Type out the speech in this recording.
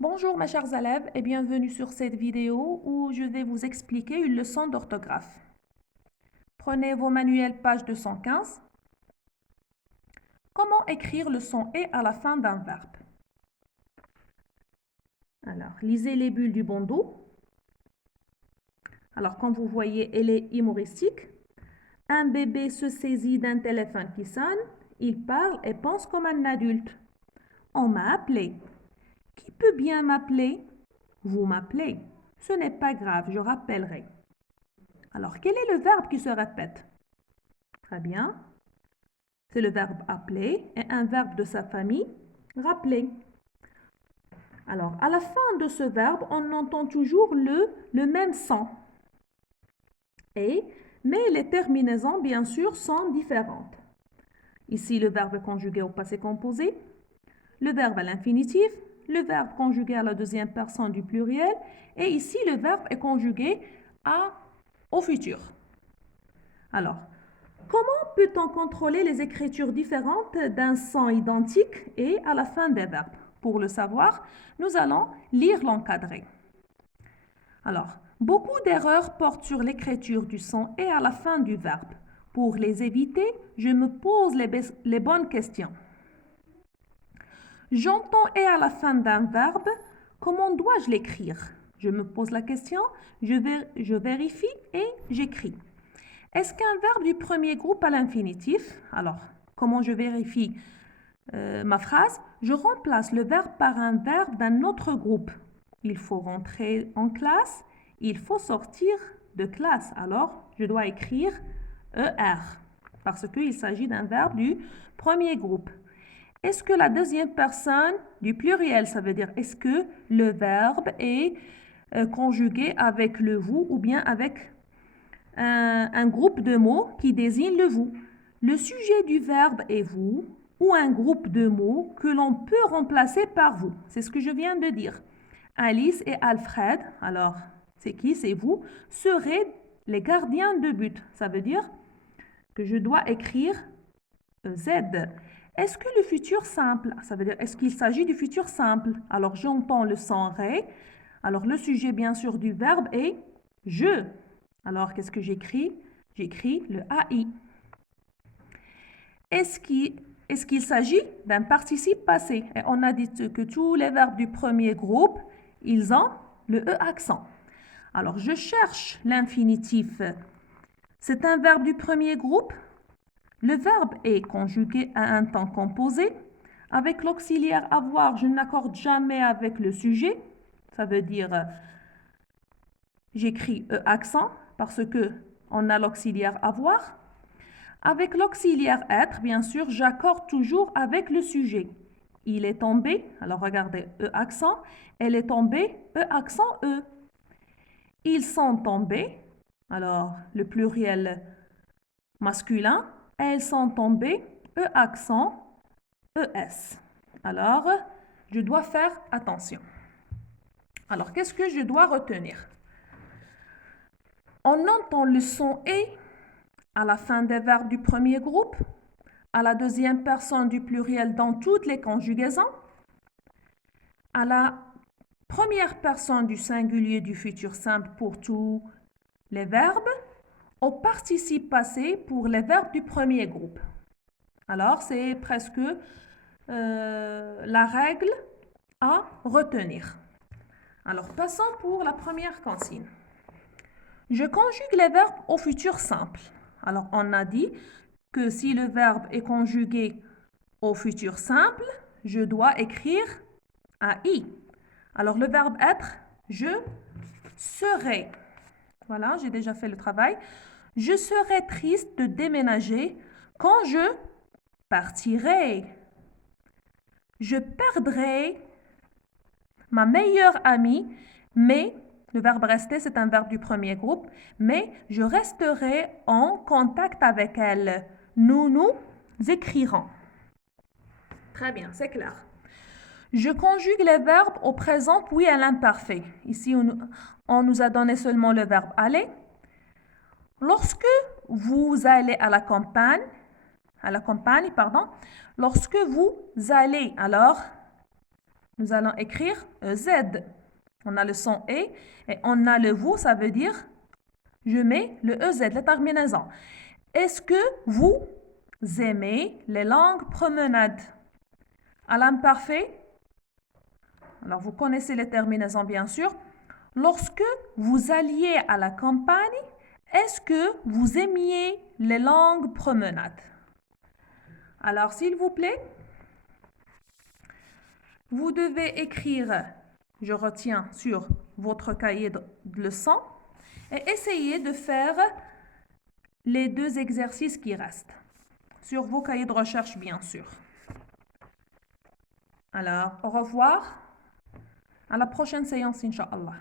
Bonjour mes chers élèves et bienvenue sur cette vidéo où je vais vous expliquer une leçon d'orthographe. Prenez vos manuels page 215. Comment écrire le son « et » à la fin d'un verbe? Alors, lisez les bulles du bandeau. Alors, comme vous voyez, elle est humoristique. Un bébé se saisit d'un téléphone qui sonne. Il parle et pense comme un adulte. On m'a appelé. Qui peut bien m'appeler? Vous m'appelez. Ce n'est pas grave, je rappellerai. Alors, quel est le verbe qui se répète? Très bien. C'est le verbe appeler et un verbe de sa famille, rappeler. Alors, à la fin de ce verbe, on entend toujours le même son. Mais les terminaisons, bien sûr, sont différentes. Ici, le verbe est conjugué au passé composé, le verbe à l'infinitif, le verbe conjugué à la deuxième personne du pluriel, et ici, le verbe est conjugué au futur. Alors, comment peut-on contrôler les écritures différentes d'un son identique et à la fin des verbes? Pour le savoir, nous allons lire l'encadré. Alors, beaucoup d'erreurs portent sur l'écriture du son et à la fin du verbe. Pour les éviter, je me pose les bonnes questions. J'entends et à la fin d'un verbe, comment dois-je l'écrire? Je me pose la question, je vérifie et j'écris. Est-ce qu'un verbe du premier groupe à l'infinitif? Alors, comment je vérifie ma phrase? Je remplace le verbe par un verbe d'un autre groupe. Il faut rentrer en classe, il faut sortir de classe. Alors, je dois écrire ER parce qu'il s'agit d'un verbe du premier groupe. Est-ce que la deuxième personne du pluriel, ça veut dire est-ce que le verbe est conjugué avec le vous ou bien avec un groupe de mots qui désigne le vous. Le sujet du verbe est vous ou un groupe de mots que l'on peut remplacer par vous. C'est ce que je viens de dire. Alice et Alfred, alors c'est qui? C'est vous, seraient les gardiens de but. Ça veut dire que je dois écrire Z. Est-ce que le futur simple, ça veut dire est-ce qu'il s'agit du futur simple? Alors j'entends le son ré. Alors le sujet bien sûr du verbe est je. Alors, qu'est-ce que j'écris? J'écris le AI. Est-ce qu'il s'agit d'un participe passé? Et on a dit que tous les verbes du premier groupe, ils ont le E accent. Alors, je cherche l'infinitif. C'est un verbe du premier groupe. Le verbe est conjugué à un temps composé. Avec l'auxiliaire avoir, je n'accorde jamais avec le sujet. Ça veut dire, j'écris E accent parce que on a l'auxiliaire avoir. Avec l'auxiliaire être, bien sûr, j'accorde toujours avec le sujet. Il est tombé, alors regardez, E accent, elle est tombée, E accent, E. Ils sont tombés, alors le pluriel masculin, elles sont tombées, E accent, ES. Alors, je dois faire attention. Alors, qu'est-ce que je dois retenir? On entend le son « et » à la fin des verbes du premier groupe, à la deuxième personne du pluriel dans toutes les conjugaisons, à la première personne du singulier du futur simple pour tous les verbes, au participe passé pour les verbes du premier groupe. Alors, c'est presque la règle à retenir. Alors, passons pour la première consigne. Je conjugue les verbes au futur simple. Alors, on a dit que si le verbe est conjugué au futur simple, je dois écrire un i. Alors, le verbe être, je serai. Voilà, j'ai déjà fait le travail. Je serai triste de déménager quand je partirai. Je perdrai ma meilleure amie, mais le verbe rester, c'est un verbe du premier groupe, mais je resterai en contact avec elle. Nous écrirons. Très bien, c'est clair. Je conjugue les verbes au présent puis à l'imparfait. Ici, on nous a donné seulement le verbe aller. Lorsque vous allez à la campagne, lorsque vous allez, alors, nous allons écrire EZ. On a le son E et on a le vous, ça veut dire je mets le EZ, la terminaison. Est-ce que vous aimez les longues promenades? À l'imparfait, alors vous connaissez les terminaisons bien sûr. Lorsque vous alliez à la campagne, est-ce que vous aimiez les longues promenades? Alors s'il vous plaît, vous devez écrire, je retiens sur votre cahier de leçons, et essayer de faire les 2 exercices qui restent. Sur vos cahiers de recherche, bien sûr. Alors, au revoir. À la prochaine séance, Inch'Allah.